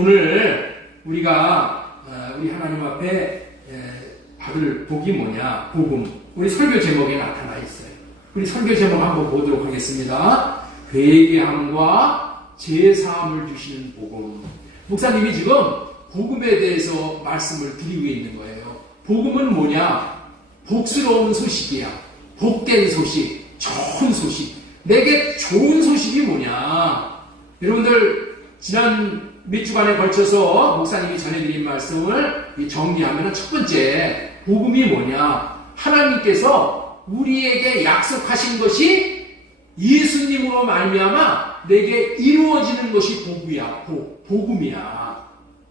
오늘 우리가 어, 우리 하나님 앞에 에, 받을 복이 뭐냐? 복음. 우리 설교 제목에 나타나 있어요. 우리 설교 제목 한번 보도록 하겠습니다. 회개함과 제사함을 주시는 복음. 목사님이 지금 복음에 대해서 말씀을 드리고 있는 거예요. 복음은 뭐냐? 복스러운 소식이야. 복된 소식, 좋은 소식. 내게 좋은 소식이 뭐냐? 여러분들 지난 몇 주간에 걸쳐서 목사님이 전해드린 말씀을 정리하면 첫 번째 복음이 뭐냐? 하나님께서 우리에게 약속하신 것이 예수님으로 말미암아 내게 이루어지는 것이 복이야. 복, 복음이야.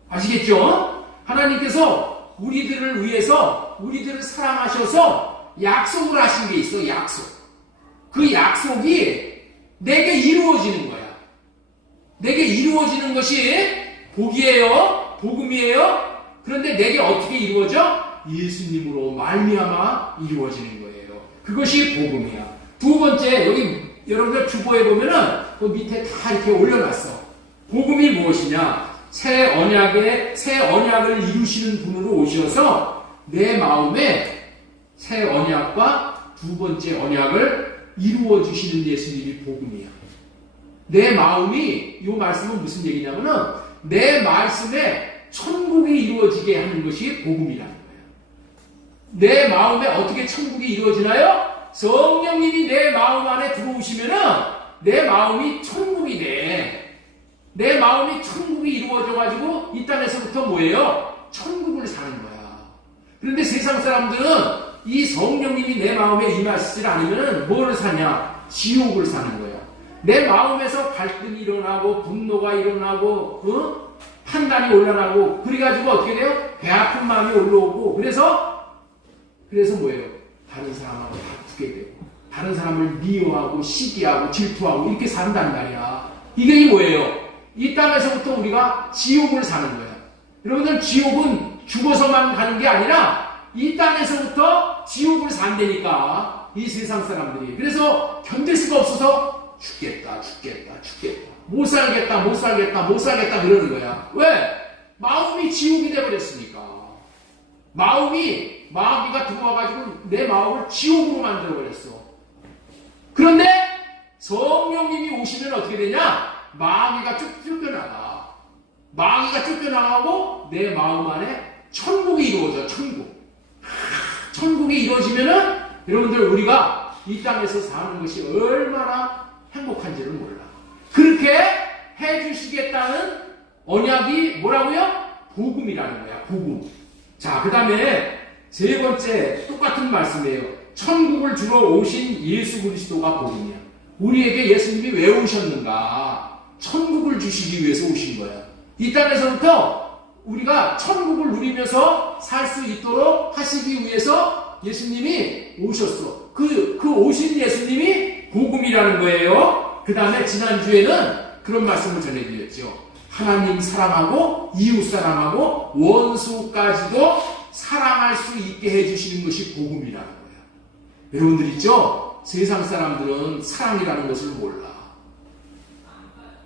아시겠죠? 하나님께서 우리들을 위해서 우리들을 사랑하셔서 약속을 하신 게 있어. 약속. 그 약속이 내게 이루어지는 거야. 내게 이루어지는 것이 복이에요. 복음이에요. 그런데 내게 어떻게 이루어져? 예수님으로 말미암아 이루어지는 거예요. 그것이 복음이야. 두 번째 여기 여러분들 주보에 보면은 그 밑에 다 이렇게 올려놨어. 복음이 무엇이냐? 새 언약의 새 언약을 이루시는 분으로 오셔서 내 마음에 새 언약과 두 번째 언약을 이루어 주시는 예수님이 복음이야. 내 마음이 이 말씀은 무슨 얘기냐면은 내 말씀에 천국이 이루어지게 하는 것이 복음이라는 거예요. 내 마음에 어떻게 천국이 이루어지나요? 성령님이 내 마음 안에 들어오시면은 내 마음이 천국이 돼. 내 마음이 천국이 이루어져 가지고 이 땅에서부터 뭐예요? 천국을 사는 거야. 그런데 세상 사람들은 이 성령님이 내 마음에 임하시질 않으면 뭐를 사냐? 지옥을 사는 거야. 내 마음에서 갈등이 일어나고 분노가 일어나고 어? 판단이 올라나고 그래가지고 어떻게 돼요? 배 아픈 마음이 올라오고 그래서 그래서 뭐예요? 다른 사람하고 다투게 되고 다른 사람을 미워하고 시기하고 질투하고 이렇게 산단 말이야. 이게 뭐예요? 이 땅에서부터 우리가 지옥을 사는 거야. 여러분들 지옥은 죽어서만 가는 게 아니라 이 땅에서부터 지옥을 산다니까 이 세상 사람들이 그래서 견딜 수가 없어서 죽겠다, 죽겠다, 죽겠다. 못 살겠다, 못 살겠다, 못 살겠다 그러는 거야. 왜? 마음이 지옥이 돼버렸으니까. 마음이 마귀가 들어와가지고 내 마음을 지옥으로 만들어버렸어. 그런데 성령님이 오시면 어떻게 되냐? 마귀가 쭉 쫓겨나가. 마귀가 쫓겨나가고 내 마음 안에 천국이 이루어져, 천국. 천국이 이루어지면은 여러분들 우리가 이 땅에서 사는 것이 얼마나 행복한지를 몰라. 그렇게 해주시겠다는 언약이 뭐라고요? 복음이라는 거야, 복음. 자, 그 다음에 세 번째 똑같은 말씀이에요. 천국을 주러 오신 예수 그리스도가 복음이야. 우리에게 예수님이 왜 오셨는가? 천국을 주시기 위해서 오신 거야. 이 땅에서부터 우리가 천국을 누리면서 살 수 있도록 하시기 위해서 예수님이 오셨어. 그, 그 오신 예수님이 복음이라는 거예요. 그 다음에 지난주에는 그런 말씀을 전해드렸죠. 하나님 사랑하고 이웃 사랑하고 원수까지도 사랑할 수 있게 해주시는 것이 복음이라는 거예요. 여러분들 있죠? 세상 사람들은 사랑이라는 것을 몰라.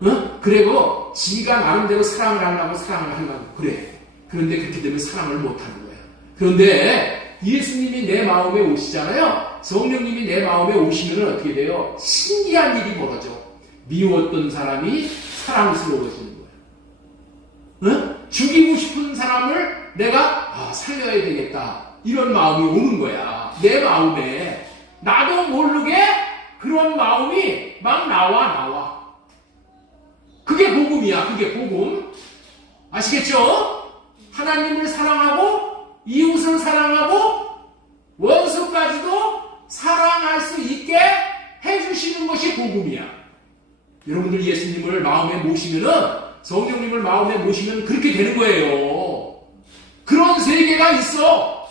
어? 그리고 지가 나름대로 사랑을 하려고 사랑을 하려고 그래. 그런데 그렇게 되면 사랑을 못하는 거야. 그런데 예수님이 내 마음에 오시잖아요. 성령님이 내 마음에 오시면 어떻게 돼요? 신기한 일이 벌어져. 미웠던 사람이 사랑스러워지는 거야. 어? 죽이고 싶은 사람을 내가 아, 살려야 되겠다. 이런 마음이 오는 거야. 내 마음에. 나도 모르게 그런 마음이 막 나와, 나와. 그게 복음이야. 그게 복음. 아시겠죠? 하나님을 사랑하고 이웃을 사랑하고 원수까지도 사랑할 수 있게 해주시는 것이 복음이야. 여러분들 예수님을 마음에 모시면은 성령님을 마음에 모시면 그렇게 되는 거예요. 그런 세계가 있어.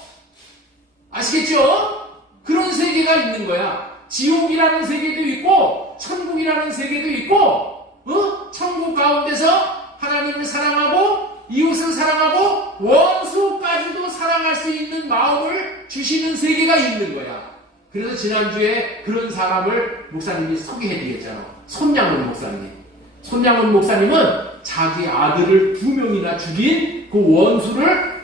아시겠죠? 그런 세계가 있는 거야. 지옥이라는 세계도 있고 천국이라는 세계도 있고 어? 천국 가운데서 하나님을 사랑하고 이웃을 사랑하고 원수까지도 사랑할 수 있는 마음을 주시는 세계가 있는 거야. 그래서 지난주에 그런 사람을 목사님이 소개해 드렸잖아. 손양원 목사님. 손양원 목사님은 자기 아들을 두 명이나 죽인 그 원수를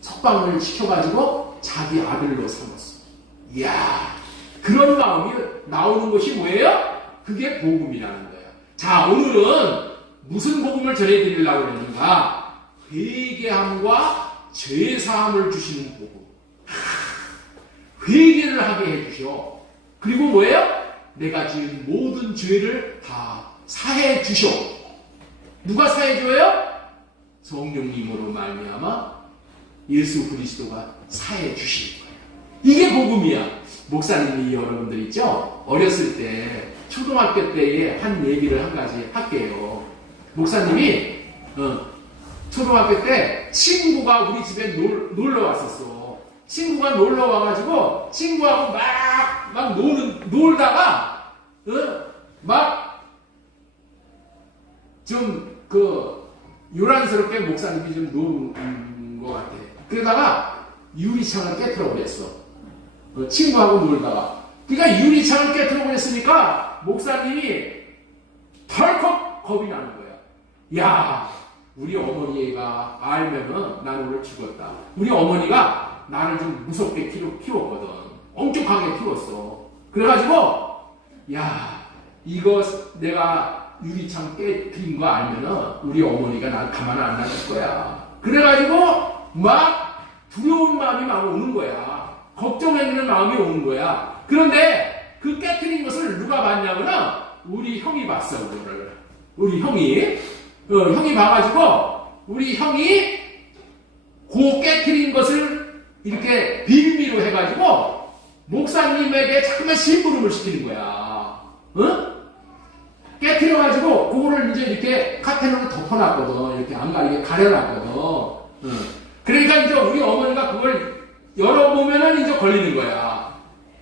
석방을 시켜가지고 자기 아들로 삼았어. 이야, 그런 마음이 나오는 것이 뭐예요? 그게 복음이라는 거예요. 자, 오늘은 무슨 복음을 전해드리려고 그러는가? 회개함과 죄사함을 주시는 복음. 하, 회개를 하게 해주셔. 그리고 뭐예요? 내가 지은 모든 죄를 다 사해 주셔. 누가 사해 줘요? 성령님으로 말미암아 예수 그리스도가 사해 주시는 거예요. 이게 복음이야. 목사님이 여러분들 있죠? 어렸을 때 초등학교 때에 한 얘기를 한 가지 할게요. 목사님이 어, 초등학교 때 친구가 우리 집에 놀, 놀러 왔었어. 친구가 놀러 와가지고 친구하고 막, 막 노는, 놀다가, 어? 막, 좀, 그, 요란스럽게 목사님이 좀 노는 것 같아. 그러다가 유리창을 깨트려 버렸어. 어, 친구하고 놀다가. 그러니까 유리창을 깨트려 버렸으니까 목사님이 덜컥 겁이 나는 거야. 야, 우리 어머니가 알면은 난 오늘 죽었다. 우리 어머니가 나를 좀 무섭게 키워, 키웠거든. 엄격하게 키웠어. 그래가지고, 야, 이거 내가 유리창 깨뜨린 거 알면은 우리 어머니가 날 가만 안 놔둘 거야. 그래가지고, 막 두려운 마음이 막 오는 거야. 걱정하는 마음이 오는 거야. 그런데 그 깨뜨린 것을 누가 봤냐면은 우리 형이 봤어, 그거를. 우리 형이. 어, 형이 봐가지고 우리 형이 고 깨트린 것을 이렇게 빌미로 해가지고 목사님에게 잠깐만 심부름을 시키는 거야. 어? 깨트려가지고 그거를 이제 이렇게 카테나로 덮어놨거든. 이렇게 안 가리게 가려놨거든. 어. 그러니까 이제 우리 어머니가 그걸 열어보면은 이제 걸리는 거야.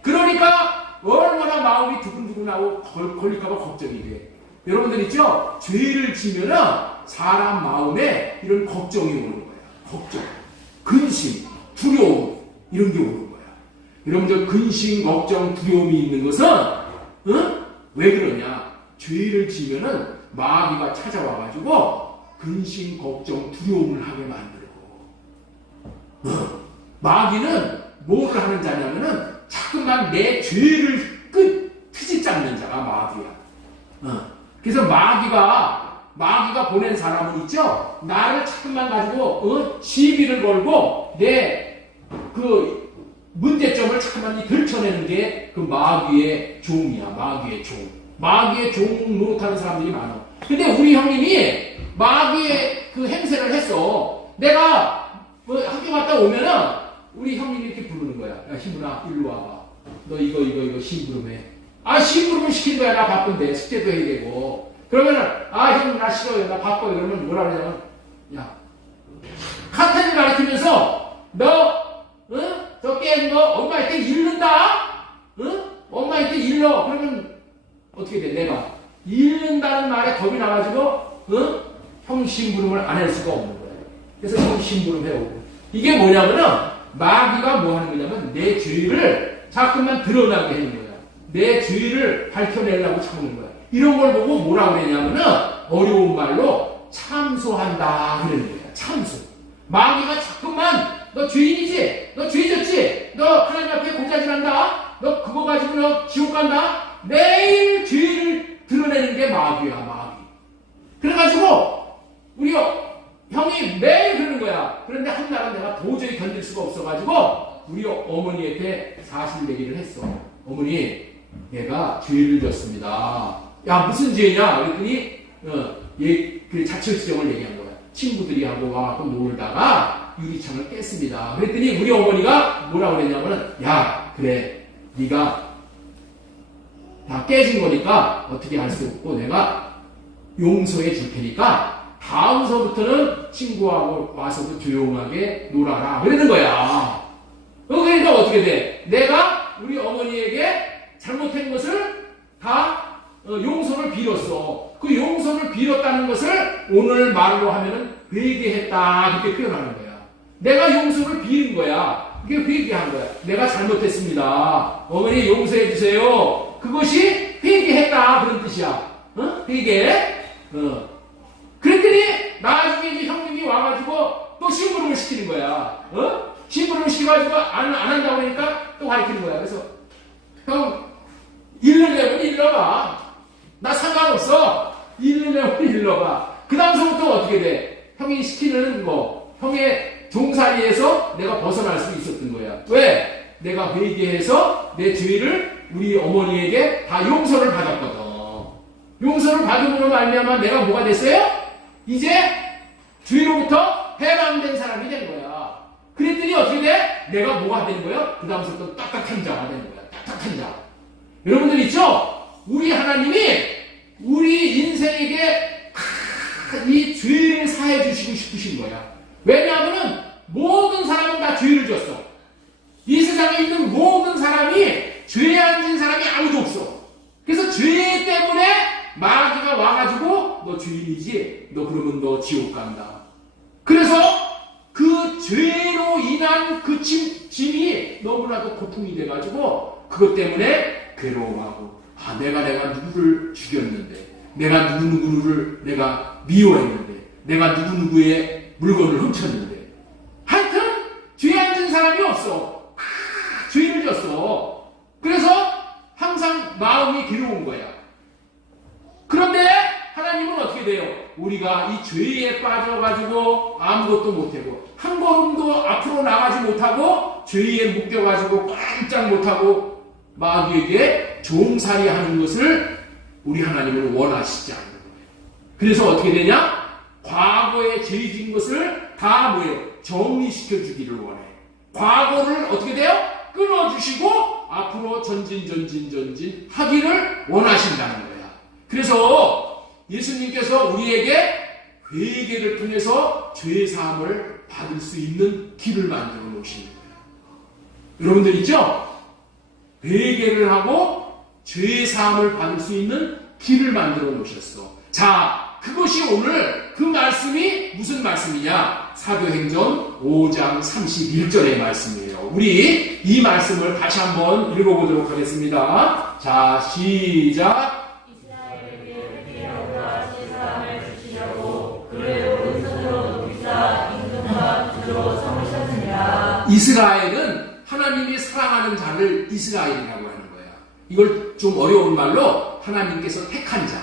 그러니까 얼마나 마음이 두근두근하고 걸, 걸릴까봐 걱정이 돼. 여러분들 있죠? 죄를 지면은 사람 마음에 이런 걱정이 오는 거야. 걱정, 근심, 두려움 이런 게 오는 거야. 여러분들 근심, 걱정, 두려움이 있는 것은 응? 왜 그러냐? 죄를 지면은 마귀가 찾아와가지고 근심, 걱정, 두려움을 하게 만들고 어. 마귀는 뭐를 하는 자냐면은 자꾸만 내 죄를 끝 트집 잡는 자가 마귀야. 어. 그래서 마귀가 마귀가 보낸 사람은 있죠. 나를 자꾸만 가지고 어? 시비를 걸고 내 그 문제점을 자꾸만 들춰내는 게 그 마귀의 종이야. 마귀의 종. 마귀의 종 노릇하는 사람들이 많아. 근데 우리 형님이 마귀의 그 행세를 했어. 내가 뭐 학교 갔다 오면은 우리 형님이 이렇게 부르는 거야. 야, 희문아, 일로 와봐. 너 이거, 이거, 이거 심부름해. 아, 심부름을 시킨 거야. 나 바쁜데. 숙제도 해야 되고. 그러면은, 아, 형, 나 싫어요. 나 바빠요. 그러면 뭐라 그러냐면, 야, 카텐을 가르치면서, 너, 응? 저 깨는 거 엄마한테 잃는다? 응? 엄마한테 잃어. 그러면, 어떻게 돼? 내가. 잃는다는 말에 겁이 나가지고, 응? 형 심부름을 안 할 수가 없는 거예요. 그래서 형 심부름 해오고. 이게 뭐냐면은, 마귀가 뭐 하는 거냐면, 내 죄를 자꾸만 드러나게 하는 내 죄를 밝혀내려고 참는 거야. 이런 걸 보고 뭐라 그러냐면은, 어려운 말로 참소한다. 그러는 거야. 참소. 마귀가 자꾸만, 너 죄인이지? 너 죄졌지? 너 하나님 앞에 고자질한다? 너 그거 가지고 너 지옥 간다? 매일 죄를 드러내는 게 마귀야, 마귀. 그래가지고, 우리 형이 매일 그러는 거야. 그런데 한 날은 내가 도저히 견딜 수가 없어가지고, 우리 어머니한테 사실 얘기를 했어. 어머니, 내가 죄를 졌습니다. 야, 무슨 죄냐? 그랬더니, 어, 얘, 그 자초지정을 얘기한 거야. 친구들이 하고 와갖고 놀다가 유리창을 깼습니다. 그랬더니 우리 어머니가 뭐라고 그랬냐면은, 야, 그래. 네가 다 깨진 거니까 어떻게 할 수 없고 내가 용서해 줄 테니까 다음서부터는 친구하고 와서도 조용하게 놀아라. 그러는 거야. 어, 그러니까 어떻게 돼? 내가 우리 어머니에게 잘못된 것을 다 어, 용서를 빌었어. 그 용서를 빌었다는 것을 오늘 말로 하면은 회개했다 이렇게 표현하는 거야. 내가 용서를 빌은 거야. 그게 회개한 거야. 내가 잘못했습니다. 어머니 용서해 주세요. 그것이 회개했다 그런 뜻이야. 어? 회개. 어. 그랬더니 나중에 이제 형님이 와가지고 또 심부름을 시키는 거야. 어? 심부름을 시켜가지고 안, 안 한다고 하니까 또 가르치는 거야. 그래서 형 일러내면 일러봐. 나 상관없어. 일러내면 일러봐. 그 다음서부터 어떻게 돼? 형이 시키는 거, 형의 종살이에서 내가 벗어날 수 있었던 거야. 왜? 내가 회개해서 내 죄를 우리 어머니에게 다 용서를 받았거든. 용서를 받음으로 말미암아 내가 뭐가 됐어요? 이제 죄로부터 해방된 사람이 된 거야. 그랬더니 어떻게 돼? 내가 뭐가 되는 거야? 그 다음부터 딱딱한 자가 되는 거야. 딱딱한 자. 여러분들 있죠? 우리 하나님이 우리 인생에게 이 죄를 사해 주시고 싶으신 거야. 왜냐하면 모든 사람은 다 죄를 졌어. 이 세상에 있는 모든 사람이 죄에 앉은 사람이 아무도 없어. 그래서 죄 때문에 마귀가 와가지고 너 죄인이지? 너 그러면 너 지옥 간다. 그래서 그 죄로 인한 그 짐, 짐이 너무나도 고통이 돼가지고 그것 때문에 괴로워하고 아 내가 내가 누구를 죽였는데 내가 누구누구를 내가 미워했는데 내가 누구누구의 물건을 훔쳤는데. 하여튼 죄에 앉은 사람이 없어. 아, 죄를 졌어. 그래서 항상 마음이 괴로운 거야. 그런데 하나님은 어떻게 돼요? 우리가 이 죄에 빠져가지고 아무것도 못하고 한 걸음도 앞으로 나가지 못하고 죄에 묶여가지고 깜짝 못하고 마귀에게 종살이 하는 것을 우리 하나님은 원하시지 않는 거예요. 그래서 어떻게 되냐? 과거에 죄진 것을 다 뭐예요? 정리시켜 주기를 원해. 과거를 어떻게 돼요? 끊어주시고 앞으로 전진 전진 전진 하기를 원하신다는 거야. 그래서 예수님께서 우리에게 회개를 통해서 죄 사함을 받을 수 있는 길을 만들어 놓으신 거예요. 여러분들 있죠? 회개를 하고 죄 사함을 받을 수 있는 길을 만들어 놓으셨어. 자, 그것이 오늘 그 말씀이 무슨 말씀이냐? 사도행전 5장 31절의 말씀이에요. 우리 이 말씀을 다시 한번 읽어보도록 하겠습니다. 자, 시작. 이스라엘은 하나님이 사랑하는 자를 이스라엘이라고 하는 거야. 이걸 좀 어려운 말로 하나님께서 택한 자.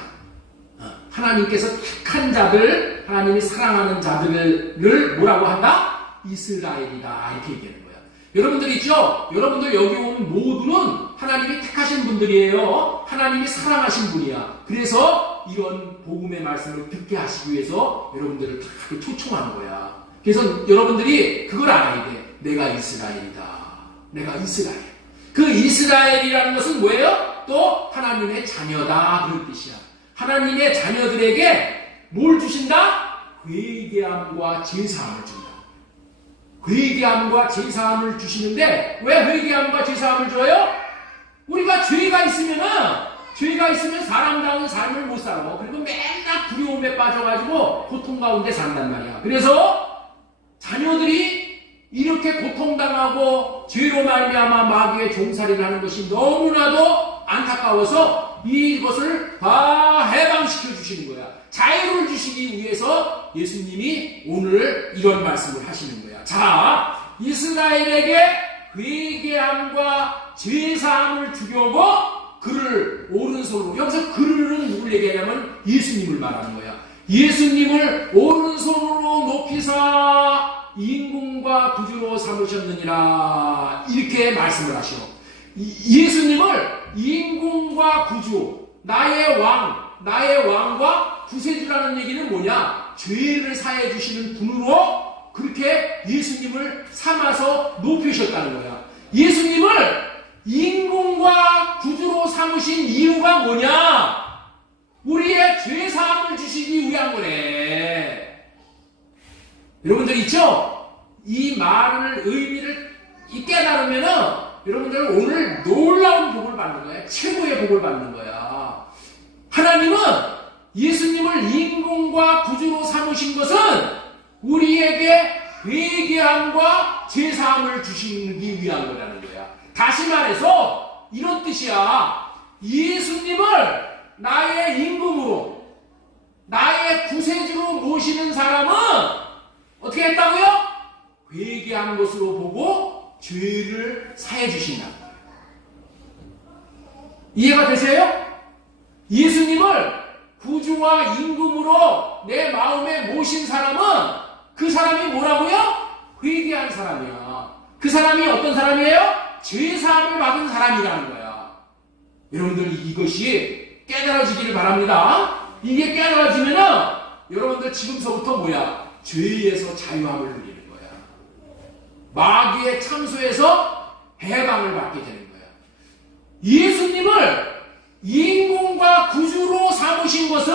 어, 하나님께서 택한 자들, 하나님이 사랑하는 자들을 뭐라고 한다? 이스라엘이다. 이렇게 얘기하는 거야. 여러분들 있죠? 여러분들 여기 온 모두는 하나님이 택하신 분들이에요. 하나님이 사랑하신 분이야. 그래서 이런 복음의 말씀을 듣게 하시기 위해서 여러분들을 다 초청한 거야. 그래서 여러분들이 그걸 알아야 돼. 내가 이스라엘이다. 내가 이스라엘. 그 이스라엘이라는 것은 뭐예요? 또 하나님의 자녀다. 그런 뜻이야. 하나님의 자녀들에게 뭘 주신다? 회개함과 제사함을 준다. 회개함과 제사함을 주시는데 왜 회개함과 제사함을 줘요? 우리가 죄가 있으면은 죄가 있으면 사람다운 삶을 못 살아. 그리고 맨날 두려움에 빠져가지고 고통 가운데 산단 말이야. 그래서 자녀들이 이렇게 고통당하고 죄로 말미암아 마귀의 종살이를 하는 것이 너무나도 안타까워서 이것을 다 해방시켜 주시는 거야. 자유를 주시기 위해서 예수님이 오늘 이런 말씀을 하시는 거야. 자, 이스라엘에게 회개함과 죄사함을 주려고 그를 오른손으로 여기서 그를 누굴 얘기하냐면 예수님을 말하는 거야. 예수님을 오른손으로 높이사 인 군과 구주로 삼으셨느니라 이렇게 말씀을 하시오. 예수님을 인군과 구주, 나의 왕, 나의 왕과 구세주라는 얘기는 뭐냐? 죄를 사해 주시는 분으로 그렇게 예수님을 삼아서 높이셨다는 거야. 예수님을 인군과 구주로 삼으신 이유가 뭐냐? 우리의 죄 사함을 주시기 위한 거네. 여러분들 있죠? 이 말을 의미를 이 깨달으면은 여러분들 오늘 놀라운 복을 받는 거야. 최고의 복을 받는 거야. 하나님은 예수님을 인공과 구주로 삼으신 것은 우리에게 회개함과 제사함을 주시기 위한 거라는 거야. 다시 말해서 이런 뜻이야. 예수님을 나의 임금으로 나의 구세주로 모시는 사람은 어떻게 했다고요? 회개한 것으로 보고 죄를 사해 주신다. 이해가 되세요? 예수님을 구주와 임금으로 내 마음에 모신 사람은 그 사람이 뭐라고요? 회개한 사람이야. 그 사람이 어떤 사람이에요? 죄사함을 받은 사람이라는 거야. 여러분들 이것이 깨달아지기를 바랍니다. 이게 깨달아지면은 여러분들 지금서부터 뭐야? 죄에서 자유함을 누리는. 마귀의 참소에서 해방을 받게 되는 거야. 예수님을 인공과 구주로 삼으신 것은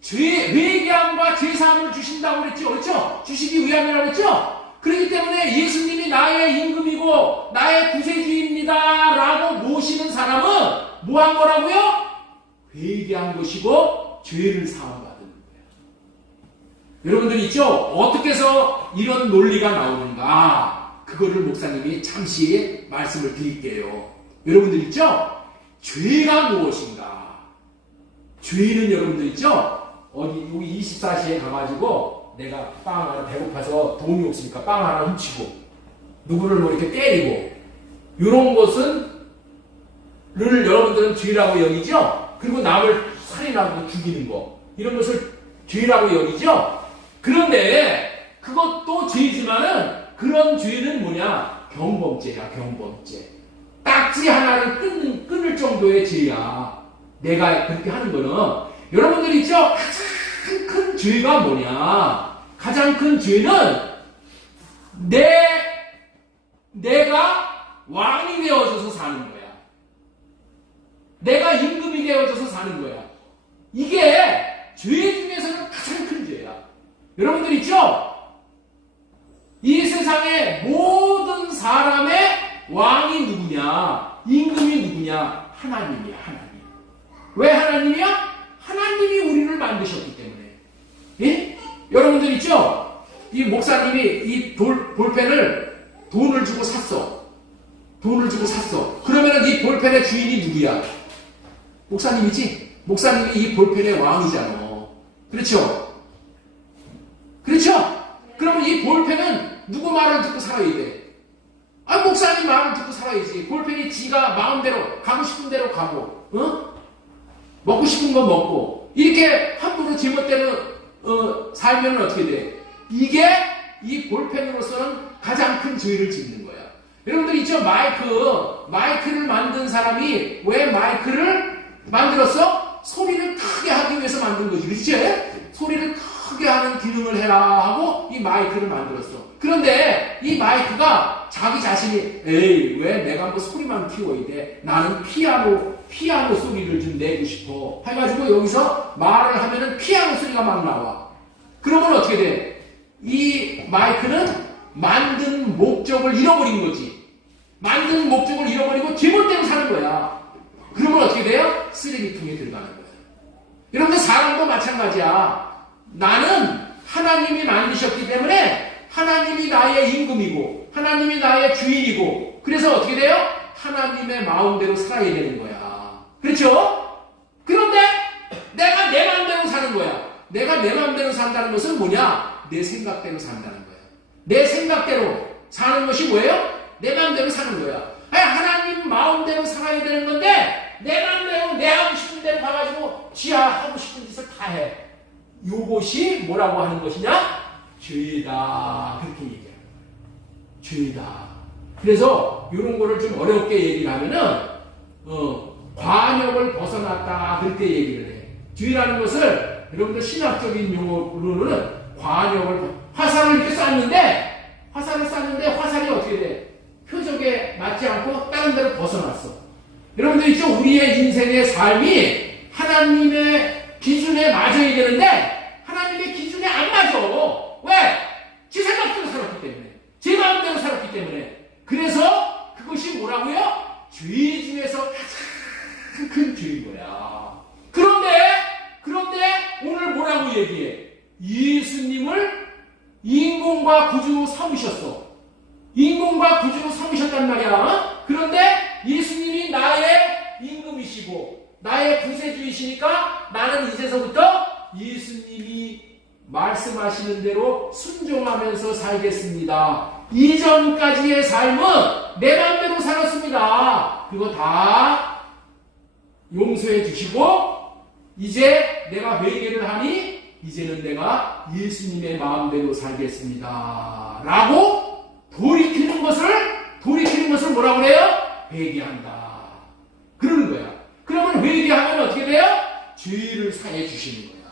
죄, 회개함과 죄사함을 주신다고 그랬죠. 그렇죠? 주시기 위함이라고 그랬죠? 그렇기 때문에 예수님이 나의 임금이고 나의 구세주입니다. 라고 모시는 사람은 뭐 한 거라고요? 회개한 것이고 죄를 거예요. 여러분들 있죠? 어떻게 해서 이런 논리가 나오는가? 그거를 목사님이 잠시 말씀을 드릴게요. 여러분들 있죠? 죄가 무엇인가? 죄는 여러분들 있죠? 어디 여기 24시에 가가지고 내가 빵 하나 배고파서 돈이 없으니까 빵 하나 훔치고 누구를 뭐 이렇게 때리고 이런 것은 를 여러분들은 죄라고 여기죠? 그리고 남을 살인하고 죽이는 거 이런 것을 죄라고 여기죠? 그런데 그것도 죄지만은 그런 죄는 뭐냐? 경범죄야 경범죄 딱지 하나를 끊는, 끊을 정도의 죄야 내가 그렇게 하는 거는 여러분들 있죠? 가장 큰 죄가 뭐냐? 가장 큰 죄는 내 내가 왕이 되어져서 사는 거야. 내가 임금이 되어져서 사는 거야. 이게 죄 중에서는 가장 큰 죄야. 여러분들 있죠? 이 세상의 모든 사람의 왕이 누구냐? 임금이 누구냐? 하나님이야, 하나님. 왜 하나님이야? 하나님이 우리를 만드셨기 때문에. 예? 여러분들 있죠? 이 목사님이 이 돌, 볼펜을 돈을 주고 샀어. 돈을 주고 샀어. 그러면 이 볼펜의 주인이 누구야? 목사님이지? 목사님이 이 볼펜의 왕이잖아. 그렇죠? 그렇죠? 그러면 이 볼펜은 누구 말을 듣고 살아야 돼? 아, 목사님 말을 듣고 살아야지. 볼펜이 지가 마음대로, 가고 싶은 대로 가고, 어? 먹고 싶은 거 먹고, 이렇게 함부로 제멋대로, 어, 살면 어떻게 돼? 이게 이 볼펜으로서는 가장 큰 죄를 짓는 거야. 여러분들 있죠? 마이크, 마이크를 만든 사람이 왜 마이크를 만들었어? 소리를 크게 하기 위해서 만든 거지. 그렇지? 소리를 크게 하는 기능을 해라 하고 이 마이크를 만들었어. 그런데 이 마이크가 자기 자신이 에이 왜 내가 뭐 소리만 키워야 돼? 나는 피아노 피아노 소리를 좀 내고 싶어. 해가지고 여기서 말을 하면은 피아노 소리가 막 나와. 그러면 어떻게 돼? 이 마이크는 만든 목적을 잃어버린 거지. 만든 목적을 잃어버리고 제멋대로 사는 거야. 그러면 어떻게 돼요? 쓰레기통에 들어가는 거야. 여러분들 사람도 마찬가지야. 나는 하나님이 만드셨기 때문에 하나님이 나의 임금이고 하나님이 나의 주인이고 그래서 어떻게 돼요? 하나님의 마음대로 살아야 되는 거야. 그렇죠? 그런데 내가 내 마음대로 사는 거야. 내가 내 마음대로 산다는 것은 뭐냐? 내 생각대로 산다는 거야. 내 생각대로 사는 것이 뭐예요? 내 마음대로 사는 거야. 하나님 마음대로 살아야 되는 건데 내 마음대로 내 하고 싶은 대로 가가지고 지하 하고 싶은 짓을 다 해. 요것이 뭐라고 하는 것이냐? 죄다. 그렇게 얘기하는 거예요. 죄다. 그래서 이런 거를 좀 어렵게 얘기를 하면은 어, 관역을 벗어났다. 그렇게 얘기를 해. 죄라는 것을 여러분들 신학적인 용어로는 관역을 화살을 이렇게 쐈는데 화살을 쐈는데 화살이 어떻게 돼? 표적에 맞지 않고 다른 데로 벗어났어. 여러분들 있죠? 우리의 인생의 삶이 하나님의 기준에 맞아야 되는데 안 맞아. 왜? 제 생각대로 살았기 때문에. 제 마음대로 살았기 때문에. 그래서 그것이 뭐라고요? 죄 중에서 가장 큰 죄인 거야. 그런데 그런데 오늘 뭐라고 얘기해? 예수님을 인공과 구주로 삼으셨어. 인공과 구주로 삼으셨단 말이야. 그런데 예수님이 나의 임금이시고 나의 구세주이시니까 나는 이제서부터 예수님이 말씀하시는 대로 순종하면서 살겠습니다. 이전까지의 삶은 내 맘대로 살았습니다. 그거 다 용서해 주시고 이제 내가 회개를 하니 이제는 내가 예수님의 마음대로 살겠습니다. 라고 돌이키는 것을 돌이키는 것을 뭐라 그래요? 회개한다. 그러는 거야. 그러면 회개하면 어떻게 돼요? 죄를 사해 주시는 거야.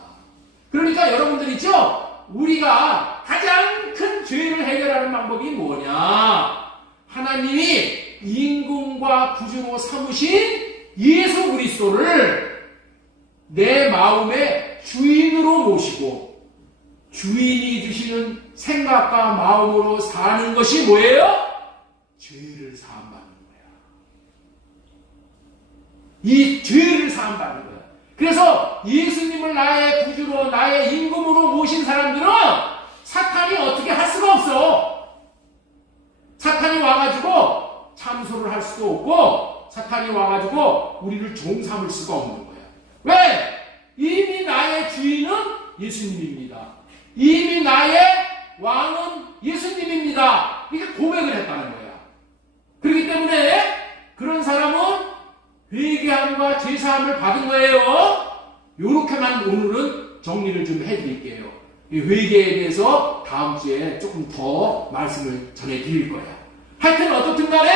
그러니까 여러분들 있죠? 우리가 가장 큰 죄를 해결하는 방법이 뭐냐? 하나님이 임금과 구주로 삼으신 예수 그리스도를 내 마음의 주인으로 모시고 주인이 주시는 생각과 마음으로 사는 것이 뭐예요? 죄를 사함받는 거야. 이 죄를 사함받는 거야. 그래서 예수님을 나의 구주로 나의 임금으로 모신 사람들은 사탄이 어떻게 할 수가 없어. 사탄이 와가지고 참소를 할 수도 없고 사탄이 와가지고 우리를 종 삼을 수가 없는 거야. 왜? 이미 나의 주인은 예수님입니다. 이미 나의 왕은 예수님입니다. 이게 고백을 했다는 거야. 그렇기 때문에 그런 사람은 회개함과 제사함을 받은 거예요. 요렇게만 오늘은 정리를 좀 해드릴게요. 이 회개에 대해서 다음 주에 조금 더 말씀을 전해드릴 거예요. 하여튼 어떻든 간에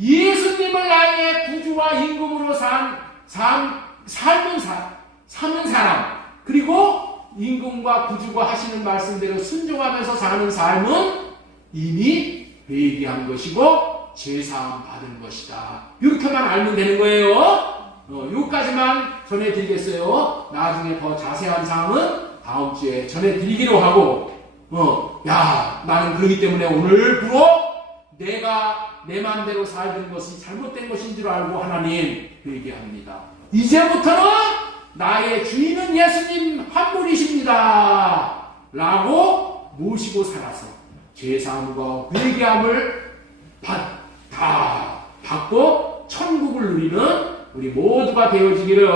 예수님을 나의 구주와 임금으로 산, 산, 삶은 사, 사는 사람, 그리고 임금과 구주가 하시는 말씀대로 순종하면서 사는 삶은 이미 회개한 것이고 제사함 받은 것이다. 이렇게만 알면 되는 거예요. 어, 요까지만 전해드리겠어요. 나중에 더 자세한 사항은 다음 주에 전해드리기로 하고, 어, 야, 나는 그러기 때문에 오늘부로 내가 내 마음대로 살던 것이 잘못된 것인 줄 알고 하나님 회개합니다. 이제부터는 나의 주인은 예수님 한 분이십니다. 라고 모시고 살아서 제사함과 회개함을 받, 다 받고 천국을 누리는 우리 모두가 되어지기를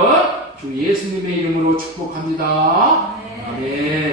주 예수님의 이름으로 축복합니다. 아멘.